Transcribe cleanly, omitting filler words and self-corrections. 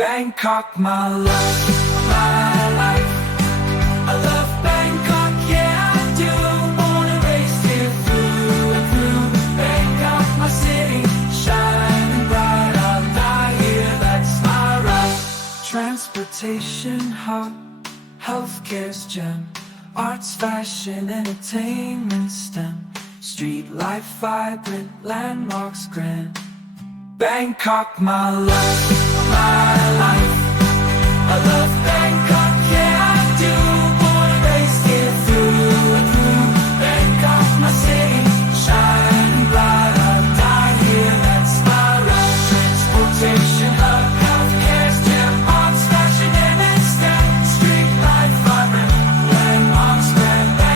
Bangkok, my love, my life. I love Bangkok, yeah I do. Wanna race here through and through. Bangkok, my city, shining bright. I'll die here, that's my right. Transportation hub, healthcare's gem, arts, fashion, entertainment STEM. Street life vibrant, landmarks grand. Bangkok, my love, my life. I love